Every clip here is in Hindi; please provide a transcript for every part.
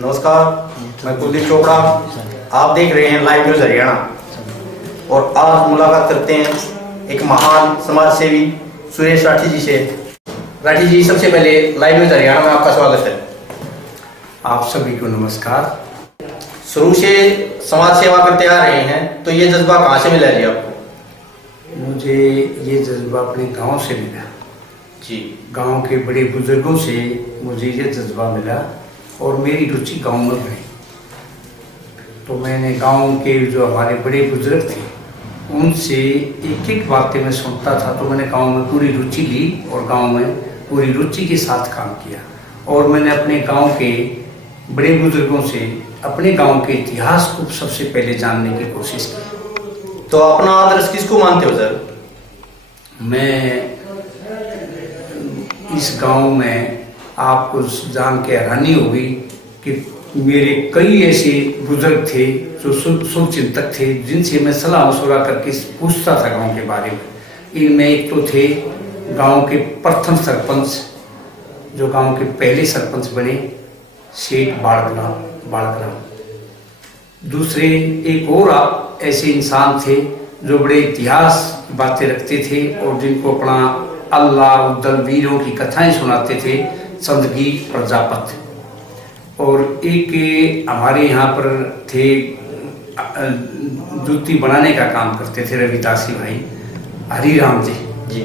नमस्कार, मैं कुलदीप चोपड़ा। आप देख रहे हैं लाइव न्यूज हरियाणा और आज मुलाकात करते हैं एक महान समाज सेवी सुरेश राठी जी से। राठी जी, सबसे पहले लाइव न्यूज हरियाणा में आपका स्वागत है। आप सभी को नमस्कार। शुरू से समाज सेवा करते आ रहे हैं, तो ये जज्बा कहाँ से मिला जी आपको? मुझे ये जज्बा अपने गांव से मिला जी। गांव के बड़े बुजुर्गों से मुझे ये जज्बा मिला और मेरी रुचि गांव में बढ़ी। तो मैंने गांव के जो हमारे बड़े बुजुर्ग थे उनसे एक एक बातें मैं सुनता था, तो मैंने गांव में पूरी रुचि ली और गांव में पूरी रुचि के साथ काम किया। और मैंने अपने गांव के बड़े बुजुर्गों से अपने गांव के इतिहास को सबसे पहले जानने की कोशिश की। तो अपना आदर्श किसको मानते हो सर? मैं इस गांव में आपको जान के हैरानी होगी कि मेरे कई ऐसे बुजुर्ग थे जो शुभचिंतक थे, जिनसे मैं सलाह मशवरा करके पूछता था गांव के बारे में। इनमें एक तो थे गांव के प्रथम सरपंच, जो गांव के पहले सरपंच बने, सेठ बाड़ग्राम। दूसरे एक और ऐसे इंसान थे जो बड़े इतिहास की बातें रखते थे और जिनको अपना अल्लाह उद्दल वीरों की कथाएं सुनाते थे, चंदगी प्रजापति। और एक हमारे यहाँ पर थे, जूती बनाने का काम करते थे, रविदासी भाई हरिराम जी।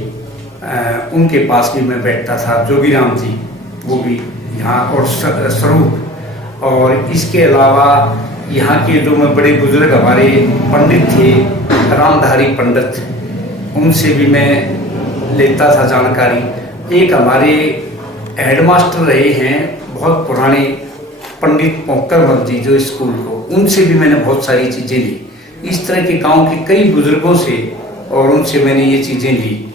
उनके पास भी मैं बैठता था। जोगीराम जी, वो भी यहाँ, और स्वरूप। और इसके अलावा यहाँ के जो मैं बड़े बुजुर्ग हमारे पंडित थे, रामधारी पंडित, उनसे भी मैं लेता था जानकारी। एक हमारे हेडमास्टर रहे हैं बहुत पुराने, पंडित पोकरमल जी, जो स्कूल को, उनसे भी मैंने बहुत सारी चीज़ें ली। इस तरह के गांव के कई बुजुर्गों से और उनसे मैंने ये चीज़ें ली।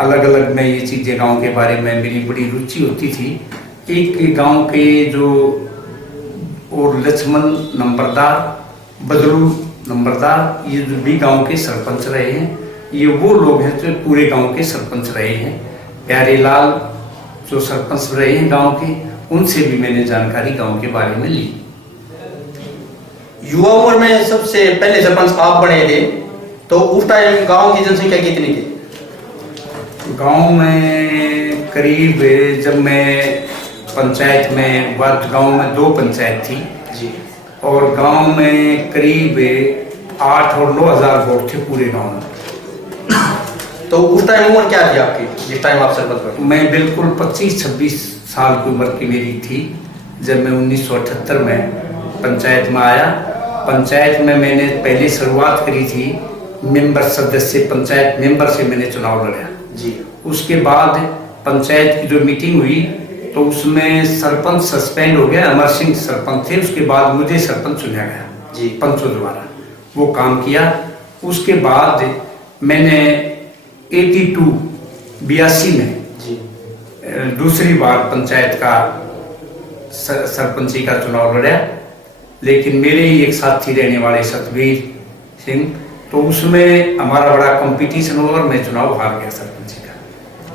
अलग अलग मैं ये चीज़ें गांव के बारे में मेरी बड़ी रुचि होती थी। एक गांव के जो और लक्ष्मण नंबरदार, बदरू नंबरदार, ये जो भी गांव के सरपंच रहे हैं, ये वो लोग हैं जो पूरे गांव के सरपंच रहे हैं। प्यारे लाल जो सरपंच रहे हैं गांव के, उनसे भी मैंने जानकारी गांव के बारे में ली। युवा उम्र में सबसे पहले सरपंच आप बने थे, तो उस टाइम गांव की जनसंख्या कितनी थी? गांव में करीब, जब मैं पंचायत में, गांव में 2 पंचायत थी जी, और गांव में करीब 8 और 9 हज़ार वोट थे पूरे गांव में। तो उस टाइम उम्र क्या थी आपकी जिस टाइम आप सरपंच बने? मैं बिल्कुल 25-26 साल की उम्र की मेरी थी जब मैं 1978 में पंचायत में आया। पंचायत में मैंने पहले शुरुआत करी थी मेंबर सदस्य, पंचायत मेंबर से मैंने चुनाव लड़ा जी। उसके बाद पंचायत की जो मीटिंग हुई तो उसमें सरपंच सस्पेंड हो गया, अमर सिंह सरपंच थे, उसके बाद मुझे सरपंच चुना गया जी, पंचों द्वारा। वो काम किया। उसके बाद मैंने 82 में जी, दूसरी बार पंचायत का सरपंची का चुनाव लड़ा, लेकिन मेरे ही एक साथी रहने वाले सतवीर सिंह, तो उसमें हमारा बड़ा कंपटीशन हुआ और मैं चुनाव हार गया सरपंची का।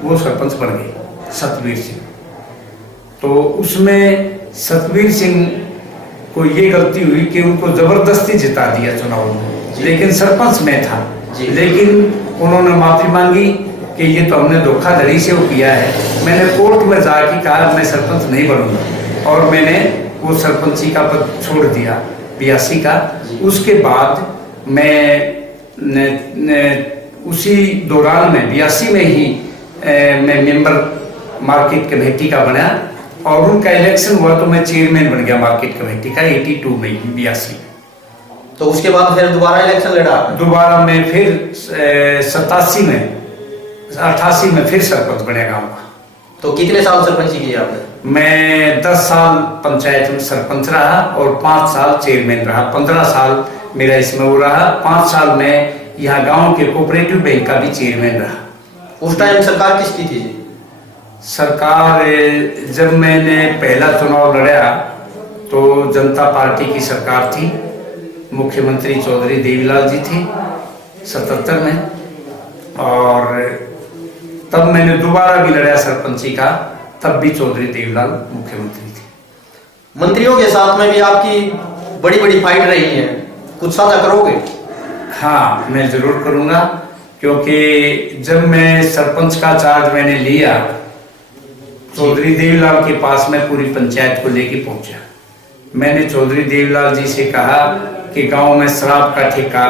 वो सरपंच बन गए सतवीर सिंह। तो उसमें सतवीर सिंह को ये गलती हुई कि उनको जबरदस्ती जिता दिया चुनाव में, लेकिन सरपंच मैं था। लेकिन उन्होंने माफी मांगी कि ये तो हमने धोखाधड़ी से वो किया है। मैंने कोर्ट में जाके कहा मैं सरपंच नहीं बनूंगा और मैंने वो सरपंची का पद छोड़ दिया 82 का। उसके बाद मैं उसी दौरान में 82 में ही मैं मेंबर मार्केट कमेटी का बना और उनका इलेक्शन हुआ तो मैं चेयरमैन बन गया मार्केट कमेटी का 82 में, 82। तो उसके बाद फिर दोबारा इलेक्शन लड़ा? दोबारा मैं फिर 88 में फिर सरपंच बने गाँव का। तो कितने साल सरपंची की आपने? मैं 10 साल पंचायत में सरपंच रहा और 5 साल चेयरमैन रहा। 15 साल मेरा इसमें वो रहा। 5 साल में यहाँ गांव के कोऑपरेटिव बैंक का भी चेयरमैन रहा। उस टाइम सरकार किसकी थी जी? सरकार, जब मैंने पहला चुनाव लड़ा तो जनता पार्टी की सरकार थी। मुख्यमंत्री चौधरी देवीलाल जी थे 77 में, और तब मैंने दोबारा भी लड़ा सरपंची का, तब भी चौधरी देवीलाल मुख्यमंत्री थे। मंत्रियों के साथ में भी आपकी बड़ी बड़ी फाइट रही है, कुछ साझा करोगे? हाँ, मैं जरूर करूँगा, क्योंकि जब मैं सरपंच का चार्ज मैंने लिया, चौधरी देवीलाल के पास मैं पूरी पंचायत को लेके पहुंचा। मैंने चौधरी देवीलाल जी से कहा कि गांव में शराब का ठेका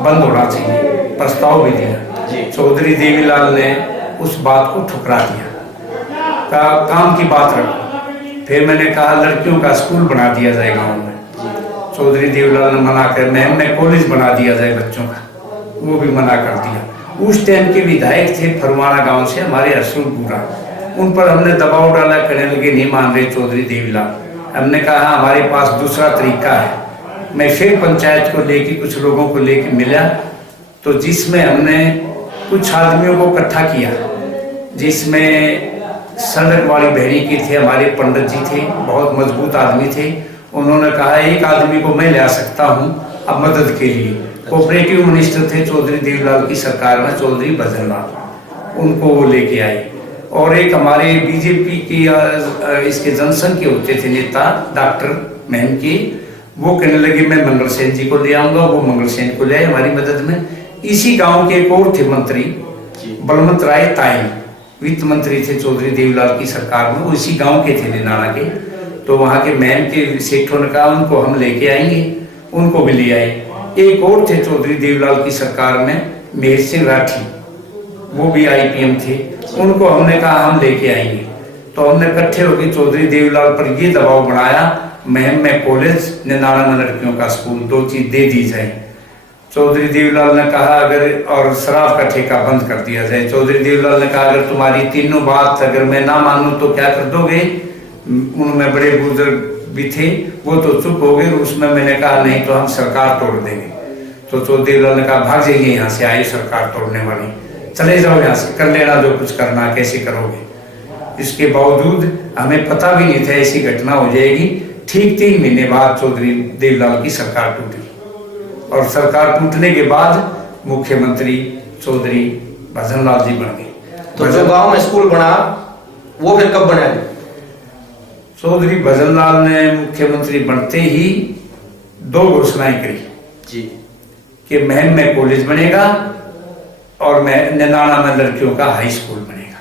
बंद होना चाहिए, प्रस्ताव भी दिया। चौधरी देवीलाल ने उस बात को ठुकरा दिया, कहा काम की बात रखो। फिर मैंने कहा लड़कियों का स्कूल बना दिया जाए गांव में। चौधरी देवीलाल ने मना कर, मैं कॉलेज बना दिया जाए बच्चों का, वो भी मना कर दिया। उस टाइम के विधायक थे फरमाना गांव से हमारे रसूलपुरा, उन पर हमने दबाव डाला, कहने लगे नहीं मान रहे चौधरी देवीलाल। हमने कहा हमारे पास दूसरा तरीका है। मैं फिर पंचायत को लेके कुछ लोगों को लेके मिला, तो जिसमें हमने कुछ आदमियों को इकट्ठा किया, जिसमें सड़क वाली भेड़ी के थे, हमारे पंडित जी थे, बहुत मजबूत आदमी थे। उन्होंने कहा एक आदमी को मैं ले आ सकता हूँ अब मदद के लिए। कोऑपरेटिव मिनिस्टर थे चौधरी देवीलाल की सरकार में, चौधरी भजनलाल, उनको वो लेके आए। और एक हमारे बीजेपी की इसके जनसंघ के होते थे नेता डॉक्टर मैन के, वो कहने लगे मैं मंगल सेन जी को ले आऊंगा। वो मंगल सेन को ले आए हमारी मदद में। इसी गांव के एक और थे मंत्री बलवंत राय ताई, वित्त मंत्री थे चौधरी देवीलाल की सरकार में, वो इसी गांव के थे निनाना के। तो वहाँ के मैन के सेठों ने कहा उनको हम लेके आएंगे, उनको भी ले आए। एक और थे चौधरी देवीलाल की सरकार में मेहर सिंह राठी, वो भी IPM थे, उनको हमने कहा हम लेके आएंगे। तो हमने इकट्ठे होकर चौधरी देवीलाल पर ये दबाव बनाया महम में कॉलेज, निनाना में लड़कियों का स्कूल, 2 चीज दे दी जाए। चौधरी देवीलाल ने कहा अगर, और शराब का ठेका बंद कर दिया जाए। चौधरी देवीलाल ने कहा अगर तुम्हारी तीनों बात अगर मैं ना मानूं तो क्या कर दोगे। उनमें बड़े बुजुर्ग भी थे, वो तो चुप हो गए। उसमें मैंने कहा नहीं तो हम सरकार तोड़ देंगे। तो चौधरी देवीलाल ने कहा भाग जाइए यहाँ से, आए सरकार तोड़ने वाली, चले जाओ यहाँ से, कर लेना जो कुछ करना, कैसे करोगे। इसके बावजूद हमें पता भी नहीं था ऐसी घटना हो जाएगी। ठीक 3 महीने बाद चौधरी देवीलाल की सरकार टूटी, और सरकार टूटने के बाद मुख्यमंत्री चौधरी भजनलाल जी बन गए। तो जो गांव में स्कूल बना वो फिर कब बना? चौधरी भजनलाल ने मुख्यमंत्री बनते ही 2 घोषणाएं करी जी कि महम में कॉलेज बनेगा और निनाना में लड़कियों का हाई स्कूल बनेगा।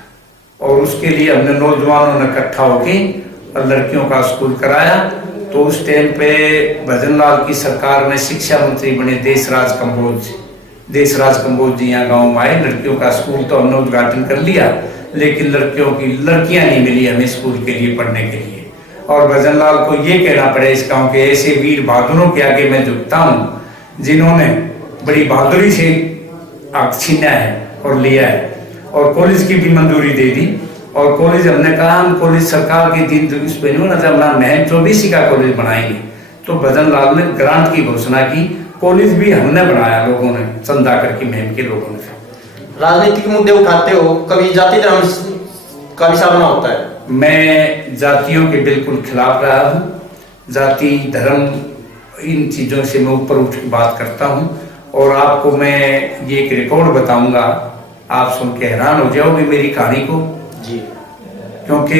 और उसके लिए हमने नौजवानों ने इकट्ठा होकर और लड़कियों का स्कूल कराया। तो उस टाइम पे भजनलाल की सरकार में शिक्षा मंत्री बने देशराज कंबोज जी यहाँ गाँव में आए। लड़कियों का स्कूल तो हमने उद्घाटन कर लिया, लेकिन लड़कियां नहीं मिली हमें स्कूल के लिए पढ़ने के लिए। और भजनलाल को ये कहना पड़े इस गाँव के ऐसे वीर बहादुरों के आगे मैं झुकता हूँ, जिन्होंने बड़ी बहादुरी से छीना है और लिया है, और कॉलेज की भी मंजूरी दे दी। और कॉलेज हमने कहा हम कॉलेज सरकार के दिन इस पे नहीं होना, जब महम 24 का कॉलेज बनाएंगे। तो भजनलाल ने ग्रांट की घोषणा की, कॉलेज भी हमने बनाया, लोगों ने चंदा करके महम के लोगों ने। राजनीतिक मुद्दे उठाते हो, कभी जाति धर्म का भी सामना होता है? मैं जातियों के बिल्कुल खिलाफ रहा हूँ। जाति धर्म इन चीज़ों से मैं ऊपर उठ के बात करता हूँ। और आपको मैं ये एक रिकॉर्ड बताऊंगा, आप सुन के हैरान हो जाओगे मेरी कहानी को जी। क्योंकि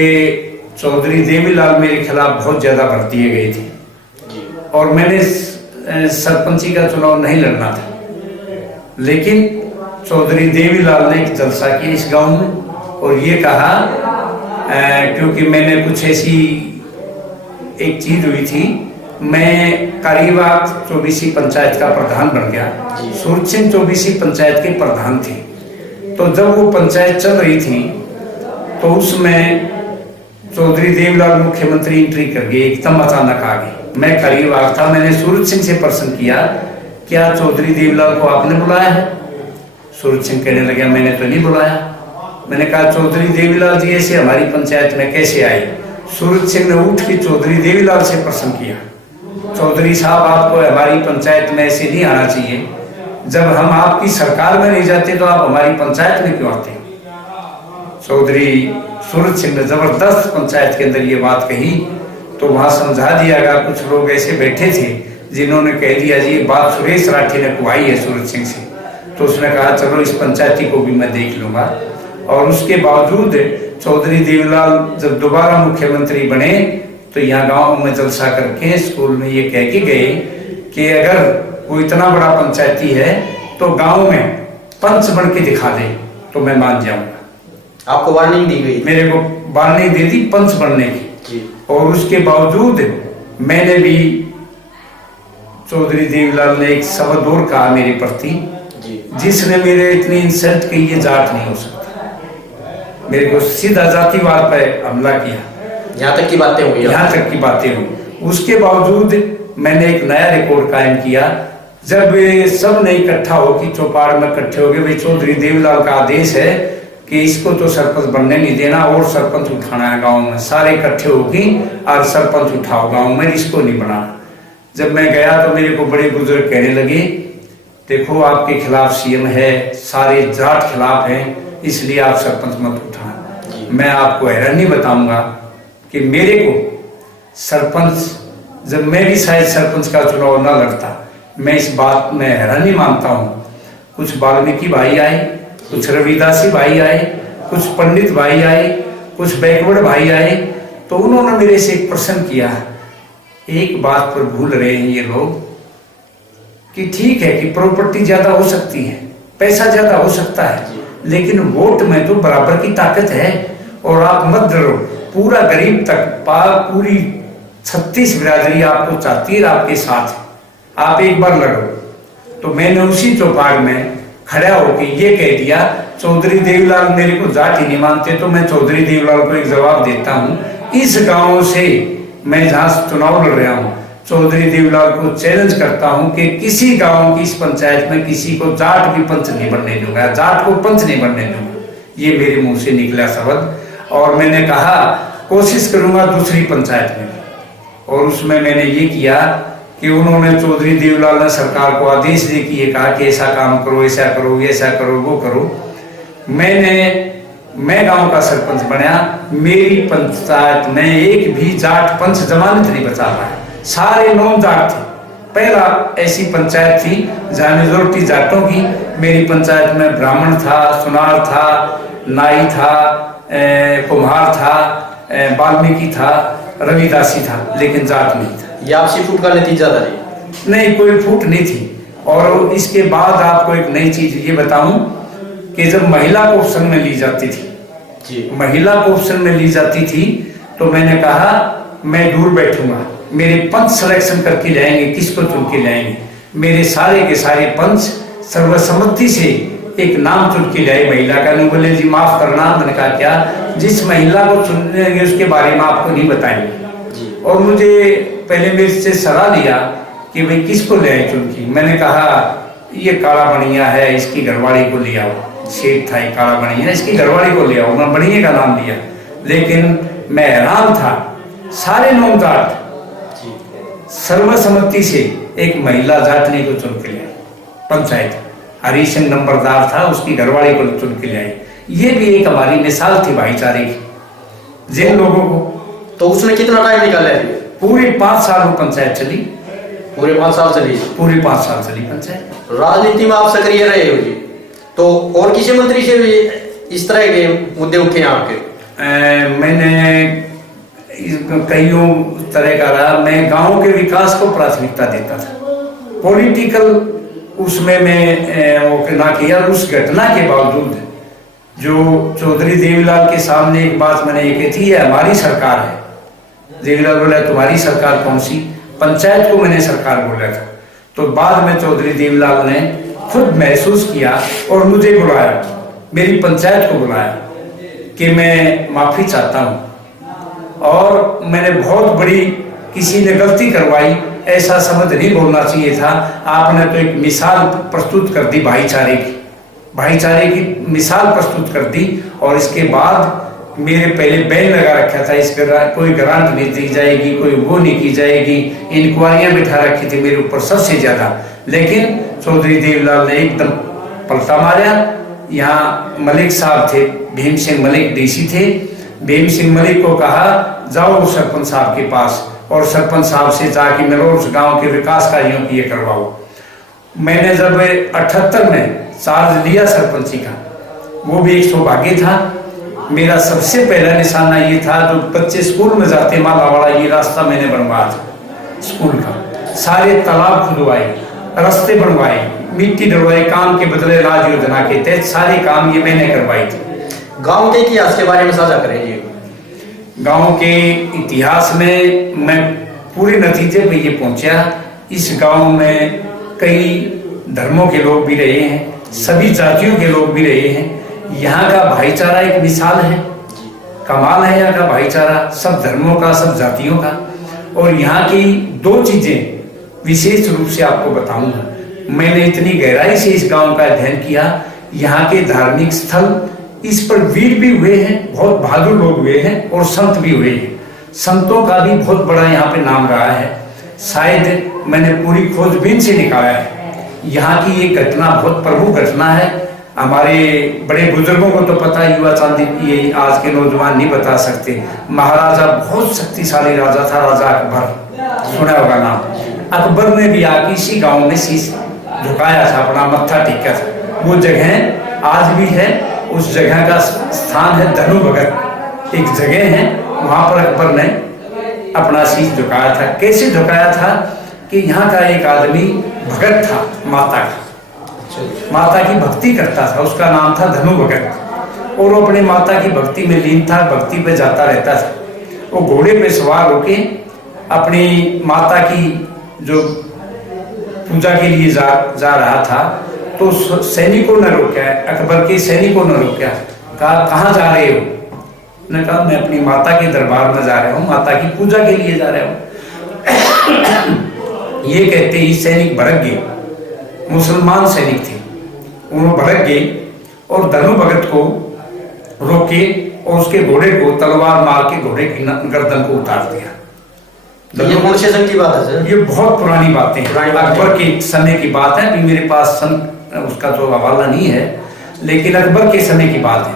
चौधरी देवीलाल मेरे खिलाफ बहुत ज़्यादा भर दिए गए थे जी। और मैंने सरपंची का चुनाव नहीं लड़ना था, लेकिन चौधरी देवीलाल ने एक जलसा किया इस गांव में और ये कहा क्योंकि मैंने कुछ ऐसी एक चीज हुई थी, मैं कारीबाग 24 पंचायत का प्रधान बन गया। सूरज सिंह 24 पंचायत के प्रधान थे। तो जब वो पंचायत चल रही थी तो उसमें चौधरी देवीलाल मुख्यमंत्री एंट्री कर गए, एकदम अचानक आ गए। मैं कारीबाग था, मैंने सूरज सिंह से प्रश्न किया क्या चौधरी देवीलाल को आपने बुलाया है? सूरज सिंह कहने लगे मैंने तो नहीं बुलाया। मैंने कहा चौधरी देवीलाल जी ऐसे हमारी पंचायत में कैसे आए? सूरज सिंह ने उठ के चौधरी देवीलाल से प्रश्न किया, चौधरी साहब आपको हमारी पंचायत में ऐसे नहीं आना चाहिए, जब हम आपकी सरकार में नहीं जाते तो आप हमारी पंचायत में क्यों आते? चौधरी सूरज सिंह ने जबरदस्त पंचायत के अंदर ये बात कही। तो वहां समझा दिया गया, कुछ लोग ऐसे बैठे थे जिन्होंने कह दिया जी ये बात सुरेश राठी ने कुआई है सूरज सिंह से। तो उसने कहा चलो इस पंचायती को भी मैं देख लूंगा। और उसके बावजूद चौधरी देवीलाल जब दोबारा मुख्यमंत्री बने तो यहाँ गांव में जलसा करके स्कूल में ये कह के गए कि अगर वो इतना बड़ा पंचायती है तो गांव में पंच बन के दिखा दे तो मैं मान जाऊंगा। आपको वार्निंग दी गई? मेरे को वार्निंग दी थी पंच बनने की, और उसके बावजूद मैंने भी चौधरी देवीलाल ने एक शब्द और कहा मेरे प्रति, जिसने मेरे इतनी इंसल्ट की, ये जाट नहीं हो सकता। मेरे को सीधा जातिवाद पर हमला किया, यहाँ तक की बातें हुई। यहाँ तक की बातें हुई। उसके बावजूद मैंने एक नया रिकॉर्ड कायम किया। जब सब ने इकट्ठा हो कि चौपाड़ में इकट्ठे हो गए, भाई चौधरी देवीलाल का आदेश है कि इसको तो सरपंच बनने नहीं देना और सरपंच उठाना है गांव में, सारे इकट्ठे होगी और सरपंच उठाओ गांव में, इसको नहीं बनाना। जब मैं गया तो मेरे को बड़े बुजुर्ग कहने लगे, देखो आपके खिलाफ सीएम है, सारे जाट खिलाफ हैं, इसलिए आप सरपंच मत उठाना। मैं आपको हैरानी बताऊंगा कि मेरे को सरपंच, जब मैं भी शायद सरपंच का चुनाव न लड़ता, मैं इस बात में हैरानी मानता हूँ। कुछ वाल्मीकि भाई आए, कुछ रविदासी भाई आए, कुछ पंडित भाई आए, कुछ बैकवर्ड भाई आए, तो उन्होंने मेरे से एक प्रश्न किया। एक बात पर भूल रहे हैं ये लोग कि ठीक है कि प्रॉपर्टी ज्यादा हो सकती है, पैसा ज्यादा हो सकता है, लेकिन वोट में तो बराबर की ताकत है। और आप मत डरो, पूरा गरीब तक पूरी 36 बिरादरी आपको चाहती है, आपके साथ, आप एक बार लड़ो। तो मैंने उसी चौपाड़ में खड़ा होकर ये कह दिया, चौधरी देवीलाल मेरे को जाट ही नहीं मानते, तो मैं चौधरी देवीलाल को एक जवाब देता हूँ, इस गांव से मैं जहाँ चुनाव लड़ रहा हूँ, चौधरी देवीलाल को चैलेंज करता हूँ कि किसी गांव की इस पंचायत में किसी को जाट भी पंच नहीं बनने दूंगा, जाट को पंच नहीं बनने दूंगा। ये मेरे मुंह से निकला शब्द। और मैंने कहा कोशिश करूंगा दूसरी पंचायत में, और उसमें मैंने ये किया कि उन्होंने चौधरी देवीलाल ने सरकार को आदेश दे कि ये कहा कि ऐसा काम करो, ऐसा करो, ऐसा करो, वो करो। मैं गांव का सरपंच बना, मेरी पंचायत में एक भी जाट पंच जमानत नहीं बचा रहा है, सारे नॉन जाट थे। पहला ऐसी पंचायत थी जहाँ मेजोरिटी जाटों की। मेरी पंचायत में ब्राह्मण था, सुनार था, नाई था, कुम्हार था, वाल्मीकि था, रविदासी था, लेकिन जाट नहीं था। ये आपसी फूट का नतीजा था? नहीं, कोई फूट नहीं थी। और इसके बाद आपको एक नई चीज ये बताऊं कि जब महिला को ऑप्शन में ली जाती थी महिला को ऑप्शन में ली जाती थी, तो मैंने कहा मैं दूर बैठूंगा, मेरे पंच सिलेक्शन करके लाएंगे, किसको चुन के लाएंगे। मेरे सारे के सारे पंच सर्वसम्मति से एक नाम चुन के लाए महिला का। नहीं बोले जी माफ करना, मैंने कहा क्या, जिस महिला को चुनेंगे उसके बारे में आपको नहीं बताएंगे। और मुझे पहले मेरे से सलाह लिया कि भाई किसको ले आए चुन की। मैंने कहा ये काला बनिया है, इसकी घरवाली को ले आओ। शेख था, काला बनिया, इसकी घरवाली को ले आओ। मैं बनिए का नाम लिया, लेकिन मैं हैरान था, सारे नौ जाट सर्वसम्मति से एक महिला जाटनी को चुन के ले आई पंचायत। हरी सिंह नंबरदार था, उसकी घरवाली को चुन के ले आई। ये भी एक हमारी मिसाल थी भाईचारे की जिन लोगों को। तो उसने कितना टाइम निकाला है? पूरे 5 साल वो पंचायत चली। पूरे 5 साल चली? पूरे 5 साल चली पंचायत। राजनीति में आप सक्रिय रहे हो जी, तो और किसी मंत्री से भी इस तरह के मुद्दे उठे हैं आपके? मैंने कईयों तरह का रहा। मैं गांव के विकास को प्राथमिकता देता था, पॉलिटिकल उसमें मैं वो ना किया। उस घटना के बावजूद जो चौधरी देवीलाल के सामने एक बात मैंने ये कही थी, हमारी सरकार है। देवीलाल बोला तुम्हारी सरकार कौन सी? पंचायत को मैंने सरकार बोला था। तो बाद में चौधरी देवीलाल ने खुद महसूस किया और मुझे बुलाया, मेरी पंचायत को बुलाया कि मैं माफी चाहता हूँ और मैंने बहुत बड़ी किसी ने गलती करवाई, ऐसा शब्द नहीं बोलना चाहिए था। आपने तो एक मिसाल प्रस्तुत कर दी, भाईचारे की मिसाल प्रस्तुत कर दी। और इसके बाद मेरे पहले बैन लगा रखा था, इस कोई ग्रांट नहीं दी जाएगी, कोई वो नहीं की जाएगी, इंक्वायरियां बिठा रखी थी मेरे ऊपर सबसे ज्यादा। लेकिन चौधरी देवीलाल ने एकदम पलटा मारा। यहाँ मलिक साहब थे, भीम सिंह मलिक डीसी थे। भीम सिंह मलिक को कहा जाओ सरपंच साहब के पास और सरपंच साहब से जाके मिलो, उस गांव के विकास कार्यों की ये करवाओ। मैंने जब 78 में चार्ज लिया सरपंची का, वो भी एक सौभाग्य था मेरा सबसे पहला निशाना ये था, जो बच्चे स्कूल में जाते मालावाड़ा, ये रास्ता मैंने बनवाया था स्कूल का। सारे तालाब खुदवाए, रास्ते बनवाए, मिट्टी डलवाई, काम के बदले राज योजना के तहत सारे काम ये मैंने करवाए थे। गांव के इतिहास के बारे में साझा करें जी। गांव के इतिहास में मैं पूरे नतीजे पे ये पहुंचा, इस गांव में कई धर्मों के लोग भी रहे हैं, सभी जातियों के लोग भी रहे हैं। यहाँ का भाईचारा एक मिसाल है, कमाल है यहाँ का भाईचारा, सब धर्मों का, सब जातियों का। और यहाँ की दो चीजें विशेष रूप से आपको बताऊंगा। मैंने इतनी गहराई से इस गांव का अध्ययन किया, यहाँ के धार्मिक स्थल, इस पर वीर भी हुए हैं, बहुत बहादुर लोग हुए हैं, और संत भी हुए हैं। संतों का भी बहुत बड़ा यहाँ पे नाम रहा है। शायद मैंने पूरी खोजबीन से निकाला है। यहाँ की ये घटना बहुत प्रभु घटना है। हमारे बड़े बुजुर्गों को तो पता, युवा चांदी, ये आज के नौजवान नहीं बता सकते। महाराजा बहुत शक्तिशाली राजा था, राजा अकबर, सुना होगा नाम। अकबर ने भी आके इसी गांव में शीश झुकाया था, अपना मत्था टेका था। वो जगह आज भी है, उस जगह का स्थान है धनु भगत, एक जगह है, वहां पर अकबर ने अपना शीश झुकाया था। कैसे झुकाया था कि यहाँ का एक आदमी भगत था, माता का, माता की भक्ति करता था, उसका नाम था धनु भगत, और वो अपने माता की भक्ति में लीन था, भक्ति पे जाता रहता था। वो घोड़े पे सवार होके अपनी माता की जो पूजा के लिए जा रहा था, तो सैनिकों ने रोका, अकबर के सैनिकों ने रोका, कहा कहाँ जा रहे हो? ने कहा मैं अपनी माता के दरबार में जा रहा हूँ, माता की पूजा के लिए जा रहा हूँ। ये कहते ही सैनिक भड़क गए, मुसलमान सैनिक थे, उन्होंने भड़क गए और धनु भगत को रोके और उसके घोड़े को तलवार मार के घोड़े की गर्दन को उतार दिया। ये कौन से सन की बात है सर? ये बहुत पुरानी बातें हैं, अकबर के समय की बात है। अभी मेरे पास सन उसका तो हवाला नहीं है, लेकिन अकबर के समय की बात है।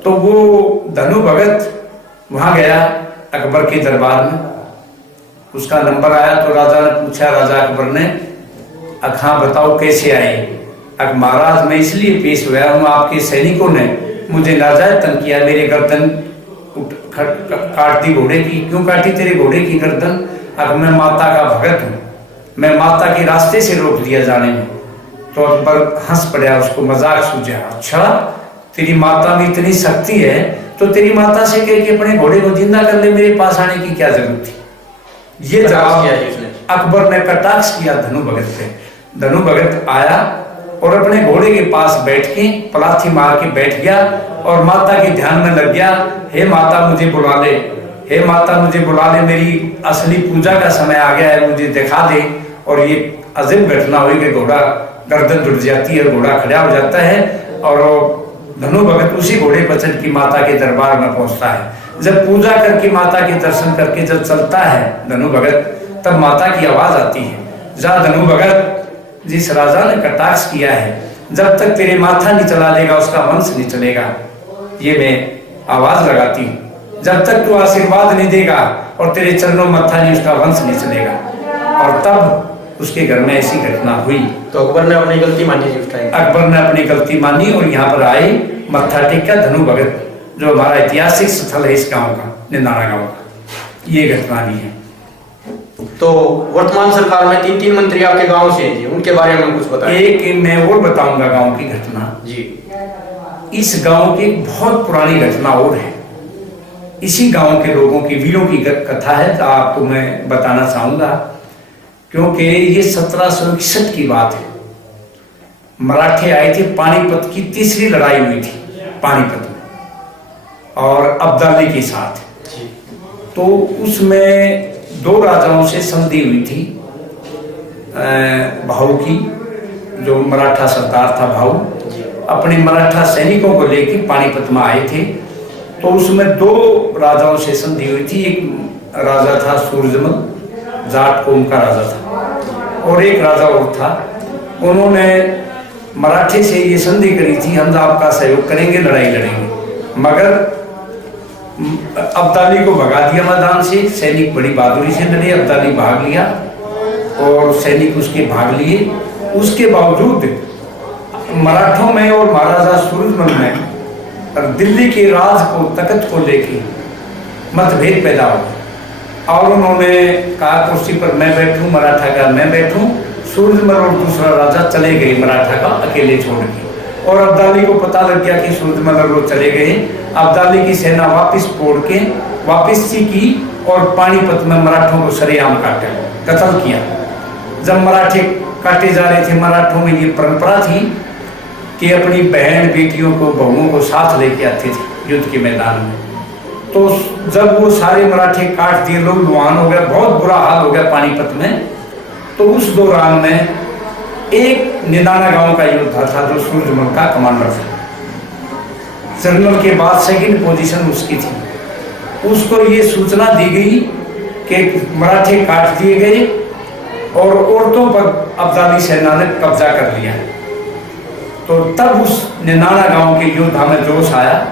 तो वो धनु भगत वहां गया अकबर के दरबार में, उसका नंबर आया तो राजा ने पूछा, राजा अकबर ने, हाँ बताओ कैसे आए? महाराज मैं इसलिए पेश हुआ हूँ, आपके सैनिकों ने मुझे नाजायज तंग किया, मेरे गर्दन काट दी घोड़े की। क्यों काटी तेरे घोड़े की गर्दन? अब मैं माता का भगत हूँ, मैं माता के रास्ते से रोक दिया जाने में। तो अकबर हंस पड़ा, उसको मजाक सूझा, अच्छा तेरी माता में इतनी शक्ति है तो तेरी माता से कह के अपने घोड़े को जिंदा कर ले, मेरे पास आने की क्या जरूरत थी? ये जवाब अकबर ने कटाक्ष किया धनु भगत पे। धनु भगत आया और अपने घोड़े के पास बैठ के पलाथी मार के बैठ गया और माता के ध्यान में लग गया, हे माता मुझे बुला ले, हे माता मुझे बुला ले, मेरी असली पूजा का समय आ गया है, मुझे दिखा दे। और ये अजीब घटना हुई कि घोड़ा गर्दन जुड़ जाती है, घोड़ा खड़ा हो जाता है और धनु भगत उसी घोड़े पर चढ़ के माता के दरबार में पहुंचता है। जब पूजा करके माता के दर्शन करके जब चलता है धनु भगत, तब माता की आवाज आती है, जा धनु भगत, जिस राजा ने कटाक्ष किया है, जब तक तेरे माथा नहीं चला लेगा उसका वंश नहीं चलेगा। ये मैं आवाज लगाती हूँ, जब तक तू आशीर्वाद नहीं देगा और तेरे चरणों मत्था नहीं, उसका वंश नहीं चलेगा। और तब उसके घर में ऐसी घटना हुई। तो अकबर ने अपनी गलती मानी जी उस टाइम? अकबर ने अपनी गलती मानी और यहाँ पर आए, मत्था टेका धनु भगत, जो हमारा ऐतिहासिक स्थल है इस गांव का, निंदाना गांव का, ये घटना भी है। तो वर्तमान सरकार में 3 मंत्री आपके गांव से हैं जी, उनके बारे में कुछ बताएं। एक मैं और बताऊंगा गांव की घटना जी। इस गांव की एक पुरानी घटना और है, इसी गांव के लोगों की, वीरों की कथा है, तो आपको मैं बताना चाहूंगा, क्योंकि ये 1761 की बात है। मराठे आए थे, पानीपत की तीसरी लड़ाई हुई थी पानीपत में और अब्दाली के साथ। तो उसमें 2 राजाओं से संधि हुई थी, भाऊ की, जो मराठा सरदार था भाऊ, अपने मराठा सैनिकों को लेकर पानीपत में आए थे। तो उसमें 2 राजाओं से संधि हुई थी। एक राजा था सूरजमल, जाट कौम का राजा था, और एक राजा और था। उन्होंने मराठे से ये संधि करी थी, हम आपका सहयोग करेंगे, लड़ाई लड़ेंगे, मगर अब्दाली को भगा दिया मैदान से। सैनिक बड़ी बहादुरी से लड़े, अब्दाली भाग लिया और सैनिक उसके भाग लिए। उसके बावजूद मराठों में और महाराजा सूरजमल में और दिल्ली के राज को, तख्त को लेके मतभेद पैदा हुआ और उन्होंने कहा कुर्सी पर मैं बैठूं, मराठा का मैं बैठूं। सूरजमल और दूसरा राजा चले गए मराठा का अकेले छोड़ के, और अब्दाली को पता लग गया कि सूरजमल और वो चले गए। अब्दाली की सेना वापस तोड़ के वापसी की और पानीपत में मराठों को सरेआम काटे, कत्ल किया। जब मराठे काटे जा रहे थे, मराठों में ये परंपरा थी कि अपनी बहन बेटियों को, बहुओं को साथ लेके आते थे युद्ध के मैदान में। तो जब वो सारे मराठे काट दिए, लोग लुहान हो गया, बहुत बुरा हाल हो गया पानीपत में। तो उस दौरान में एक निनाना गांव का योद्धा था जो सूरजमल का कमांडर था, जनरल के बाद सेकंड पोजीशन उसकी थी। उसको ये सूचना दी गई कि मराठे काट दिए गए और औरतों पर अब्दाली सेना ने कब्जा कर लिया। तो तब उस निनाना गांव के योद्धा में जोश आया।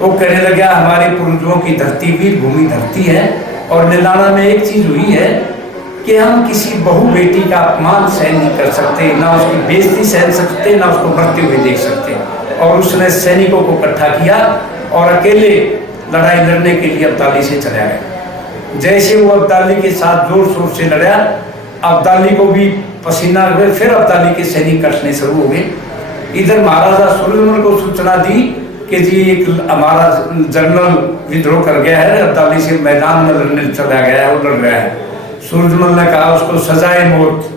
वो कहने लगा हमारे पूर्वजों की धरती वीर भूमि धरती है, और निनाना में एक चीज हुई है कि हम किसी बहू बेटी का अपमान सहन नहीं कर सकते, ना उसकी बेइज्जती सहन सकते, ना उसको मरते हुए देख सकते। और उसने सैनिकों को इकट्ठा किया और अकेले लड़ाई लड़ने के लिए अब्दाली से चला गया। जैसे वो अब्दाली के साथ जोर शोर से लड़ा, अब्दाली को भी पसीना हुए, फिर अब्दाली के सैनिक कटने शुरू हो गए। इधर महाराजा सूरजमल को सूचना दी कि जी एक हमारा जनरल विद्रोह कर गया है, अब्दाली से मैदान में लड़ने चला गया है, वो लड़ रहा है। सूरजमल ने कहा उसको सजाए मौत,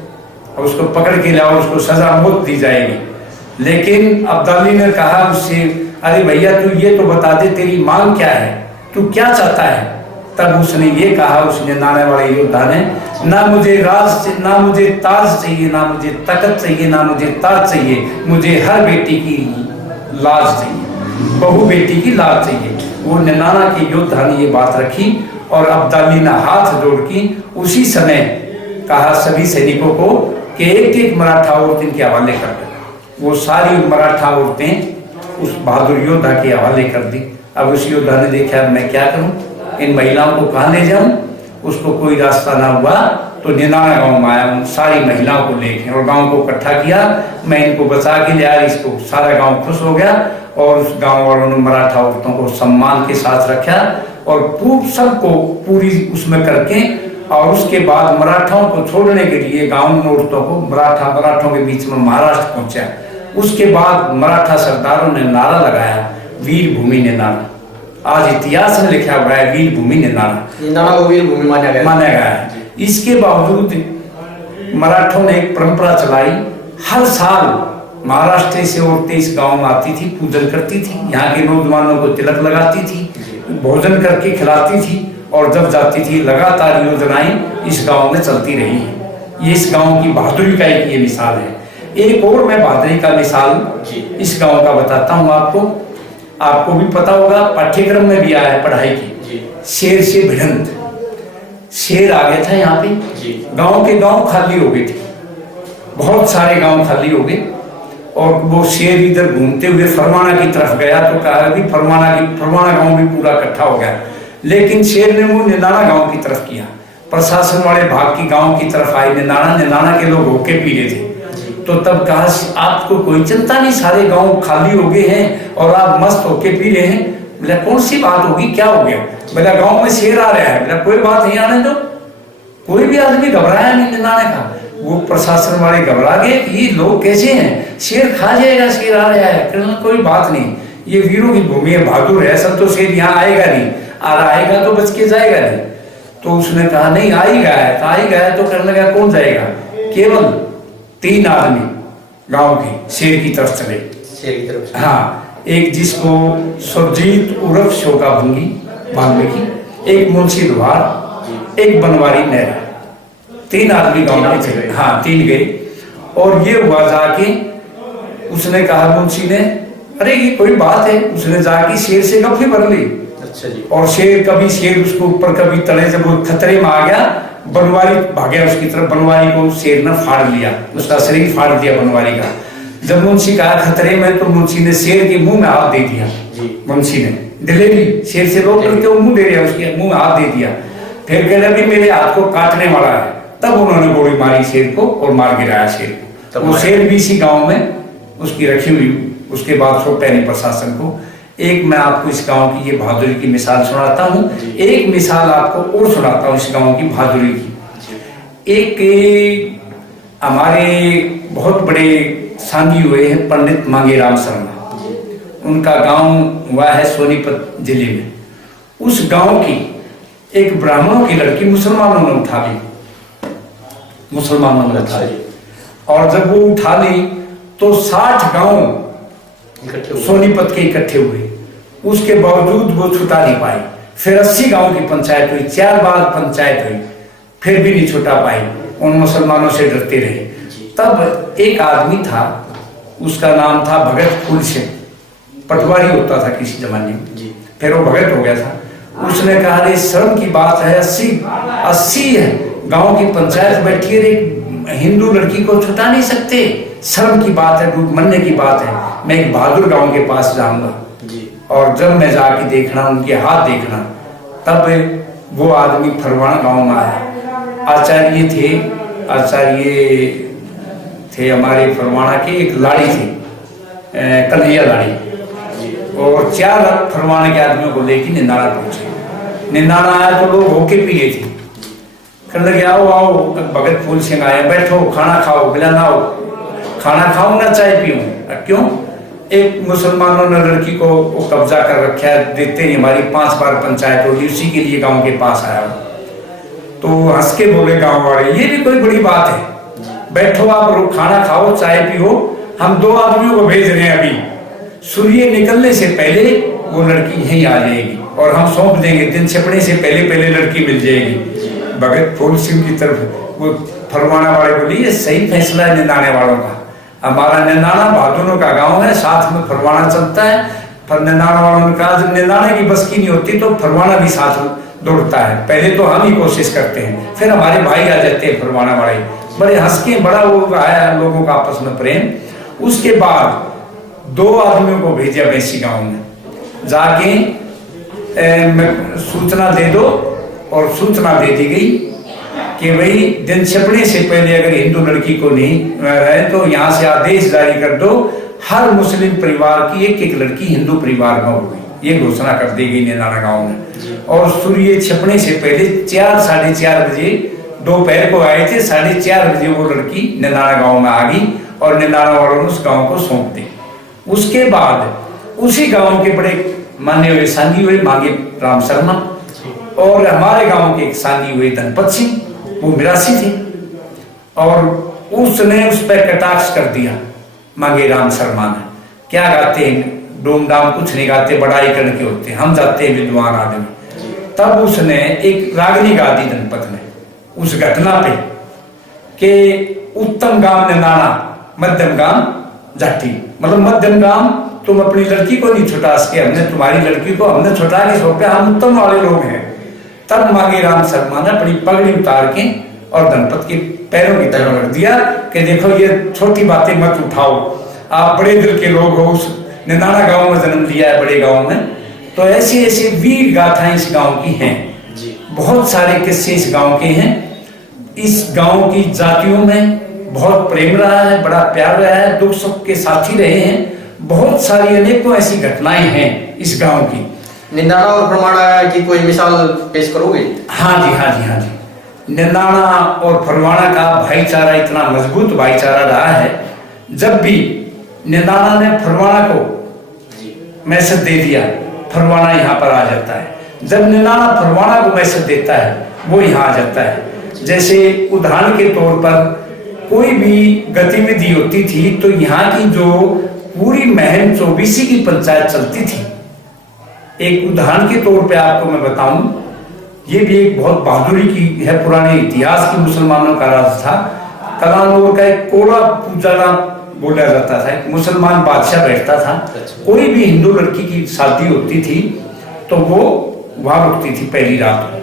और उसको पकड़ के लाओ, उसको सजा मौत दी जाएगी। लेकिन अब्दाली ने कहा उससे, अरे भैया तू ये तो बता दे तेरी मांग क्या है, तू क्या चाहता है। तब उसने ये कहा, उसने नाने वाले योद्धा ने, ना मुझे राज, ना मुझे ताज चाहिए, ना मुझे तख्त चाहिए, ना मुझे ताज चाहिए, मुझे हर बेटी की लाज चाहिए, बहू बेटी की लाज चाहिए। वो निनाना के योद्धा ने ये बात रखी और अब्दाली ने हाथ जोड़ की उसी समय कहा सभी सैनिकों को कि एक एक मराठा औरत इनके हवाले कर दो। वो सारी मराठा औरतें उस बहादुर योद्धा के हवाले कर दी। अब उस योद्धा ने देखा मैं क्या करूं, इन महिलाओं को कहाँ ले जाऊं। उसको कोई रास्ता ना हुआ तो निनाना गांव में आया, उन सारी महिलाओं को लेके और गांव को इकट्ठा किया, मैं इनको बचा के ले आया। इसको सारा गांव खुश हो गया और उस गांव वालों ने मराठा औरतों को सम्मान के साथ रखा और सबको पूरी उसमें करके, और उसके बाद मराठाओं को छोड़ने के लिए गांव में औरतों को मराठों के बीच में महाराष्ट्र पहुंचा। उसके बाद मराठा सरदारों ने नारा लगाया वीर भूमि निनाना। आज इतिहास में लिखा हुआ है वीर भूमि निनाना, निनाना को वीर भूमि माना गया है। इसके बावजूद मराठों ने एक परंपरा चलाई, हर साल महाराष्ट्र से औरतें इस गांव में आती थी, पूजन करती थी, यहाँ के नौजवानों को तिलक लगाती थी, भोजन करके खिलाती थी और जब जाती थी। लगातार योजनाएं इस गांव में चलती रही है। ये इस गांव की बहादुरी का एक ये मिसाल है। एक और मैं बहादुरी का मिसाल इस गांव का बताता हूँ आपको भी पता होगा, पाठ्यक्रम में भी आया है पढ़ाई की। शेर से भिड़ंत, शेर आ गया था यहाँ पे, गांव के गांव खाली हो गए थे, बहुत सारे गांव खाली हो गए और वो शेर इधर घूमते हुए फरमाना की तरफ गया तो कहा अभी फरमाना गांव भी पूरा इकट्ठा हो गया। लेकिन शेर ने वो निनाना गांव की तरफ किया, प्रशासन वाले भाग की गांव की तरफ आए। निनाना के लोग होके पी रहे थे। तो तब कहा आपको कोई चिंता नहीं, सारे गांव खाली हो गए हैं और आप मस्त होके पी रहे हैं। बोला कौन सी बात होगी, क्या हो गया। बोला गांव में शेर आ रहा है। बोला कोई बात नहीं, आने दो। कोई भी आदमी घबराया नहीं निनाने का। वो प्रशासन वाले घबरा गए, ये लोग कैसे हैं, शेर खा जाएगा, शेर आ रहा है। कोई बात नहीं, ये वीरों की भूमि है, बहादुर है, सब तो शेर यहाँ आएगा नहीं, और आएगा तो बच के जाएगा नहीं। तो उसने कहा नहीं आ ही गया है, तो आ ही गया है तो करने लगा कौन जाएगा। केवल 3 आदमी गांव के शेर की तरफ चले, शेर की तरफ। हाँ, एक जिसको सुरजीत उर्फ शोका भंगी वाल्मीकि, एक मुंशी दुहार, एक बनवारी नेहरा। 3 आदमी गांव में चले। हाँ 3 गए और ये हुआ जाके उसने कहा मुंशी ने, अरे ये कोई बात है। उसने जाके शेर से गप्पे भर ली। अच्छा जी। और शेर उसको ऊपर कभी तले, जब वो खतरे में आ गया बनवारी भागया उसकी तरफ, बनवारी को शेर ने फाड़ लिया, उसका शरीर फाड़ दिया बनवारी का। जब मुंशी कहा खतरे में तो मुंशी ने शेर के मुंह में हाथ दे दिया। मुंशी ने दिलेरी शेर से रोक करके वो मुंह दे दिया, उसके मुंह में हाथ दे दिया। फिर कह रहा मेरे हाथ को काटने वाला है। तब उन्होंने गोली मारी शेर को और मार गिराया शेर को। वो शेर भी इसी गाँव में उसकी रखी हुई। उसके बाद सौंपा नहीं प्रशासन को। एक मैं आपको इस गांव की ये बहादुरी की मिसाल सुनाता हूँ, एक मिसाल आपको और सुनाता हूँ इस गांव की बहादुरी की। एक हमारे बहुत बड़े सांगी हुए हैं पंडित मांगेराम शर्मा, उनका गांव हुआ है सोनीपत जिले में। उस गांव की एक ब्राह्मणों की लड़की मुसलमानों ने उठा ली, और जब वो उठा ली तो 60 गांव सोनीपत के इकट्ठे हुए, उसके बावजूद वो छुटा नहीं पाई। फिर 80 गांव की पंचायत हुई, 4 बार पंचायत हुई, फिर भी नहीं छुटा पाई, उन मुसलमानों से डरते रहे। तब एक आदमी था, उसका नाम था भगत फूल सिंह, पटवारी होता था किसी जमाने में, फिर वो भगत हो गया था। उसने कहा अरे शर्म की बात है, 80 गांव की पंचायत बैठी है, एक हिंदू लड़की को छुटा नहीं सकते, शर्म की बात है, डूब मरने की बात है। मैं एक बहादुर गांव के पास जाऊंगा, और जब मैं जाके देखना, उनके हाथ देखना, तब वो आदमी फरवाना गांव में आया। आचार्य थे हमारे फरवाना के, एक लाड़ी थे, कन्हैया लाड़ी, और 4 फरवाना के आदमियों को लेके निंदाना पहुंचे। निंदाना आया तो लोग होके पी गए थे, कहने लगे आओ आओ, भगत फूल सिंह आए, बैठो खाना खाओ। बोला ना खाना खाऊं ना चाय पीऊं। क्यों? एक मुसलमानों ने लड़की को कब्जा कर रखा है, देते नहीं, हमारी 5 बार पंचायत होगी, उसी के लिए गांव के पास आया। तो हंस के बोले गांव वाले ये भी कोई बड़ी बात है, बैठो आप खाना खाओ चाय पियो, हम 2 आदमियों को भेज रहे हैं, अभी सूर्य निकलने से पहले वो लड़की यहीं आ जाएगी और हम सौंप देंगे, दिन छिपने से पहले लड़की मिल जाएगी। भगत फूल सिंह की तरफ वो फरमाना वाले बोले ये सही फैसला है निंदाने वालों का, हमारा निंदाना बहादुरों का गांव है, साथ में फरमाना चलता है। पर निंदाना वालों ने कहा जब निंदाने की बस की नहीं होती तो फरमाना भी साथ दौड़ता है, पहले तो हम ही कोशिश करते हैं, फिर हमारे भाई आ जाते हैं फरमाना वाले। बड़े हंस के बड़ा वो आया लोगों का आपस में प्रेम। उसके बाद 2 आदमियों को भेजा वैसी गांव में, जाके सूचना दे दो, और सूचना दे दी गई कि भाई दिन छिपने से पहले अगर हिंदू लड़की को नहीं रहे तो यहाँ से आदेश जारी कर दो, हर मुस्लिम परिवार की एक लड़की हिंदू परिवार में होगी, ये घोषणा कर दी गई निंदाना गांव में। और सूर्य छिपने से पहले 4 साढ़े 4 बजे दोपहर को आए थे, 4:30 बजे वो लड़की निंदाना गांव में आ गई और निंदाना वालों ने उस गांव को सौंप दी। उसके बाद उसी गांव के बड़े मान्य हुए सांगी हुए मांगे राम शर्मा, और हमारे गांव के एक सांगी हुए धनपत सिंह, वो मिरासी थे, और उसने उस पर कटाक्ष कर दिया मांगे राम शर्मा ने। क्या गाते हैं, डोम डाम कुछ नहीं गाते, बड़ाई करके होते, हम जाते हैं विद्वान आदमी। तब उसने एक रागनी गा दी धनपत ने उस घटना पे कि उत्तम गाम निंदाना, मध्यम गाम जाटी, मतलब मध्यम गाम तुम अपनी लड़की को नहीं छुटा सके, हमने तुम्हारी लड़की को हमने छुटा नहीं सके, हम उत्तम वाले लोग हैं। तब मांगे राम शर्मा ने अपनी पगड़ी उतार के और धनपत के पैरों की तरफ रख दिया कि देखो ये छोटी बातें मत उठाओ, आप बड़े दिल के लोग हो, उस निंदाना गांव में जन्म लिया है, बड़े गांव में। तो ऐसी ऐसी वीर गाथाएं इस गांव की हैं, बहुत सारे किस्से इस गांव के हैं। इस गांव की जातियों में बहुत प्रेम रहा है, बड़ा प्यार रहा है, दुख सुख के साथी रहे हैं, बहुत सारी अनेकों ऐसी घटनाएं हैं इस गांव की। निंदाना और फरमाना की कोई मिसाल पेश करोगे? हाँ जी। निंदाना और फरमाना का भाईचारा इतना मजबूत भाईचारा रहा है, जब भी निंदाना ने फरमाना को मैसेज दे दिया, फरमाना यहाँ पर आ जाता है। जब निंदाना फरमाना को मैसेज देता है, वो यहाँ आ जाता है। जैसे उदाहरण के तौर पर कोई भी गतिविधि होती थी तो यहाँ की जो पूरी महम 24 की पंचायत चलती थी। एक उदाहरण के तौर पे आपको मैं बताऊं, ये भी एक बहुत बहादुरी की है, पुराने इतिहास की मुसलमानों का राज था। कलानौर का एक कोड़ा पूजारा बोला जाता था, एक मुसलमान बादशाह बैठता था, कोई भी हिंदू लड़की की शादी होती थी तो वो वहां रुकती थी पहली रात।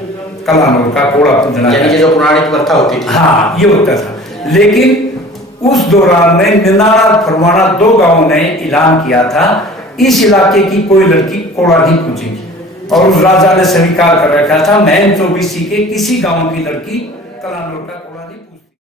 कलानौर का कोड़ा पूजना, जो पुरानी प्रथा होती थी, हाँ ये होता था। लेकिन उस दौरान में निंदाना फरमाना 2 गांवों ने ऐलान किया था इस इलाके की कोई लड़की कोड़ा नहीं पूजेगी, और उस राजा ने स्वीकार कर रखा था महम 24 के किसी गांव की लड़की कलानौर का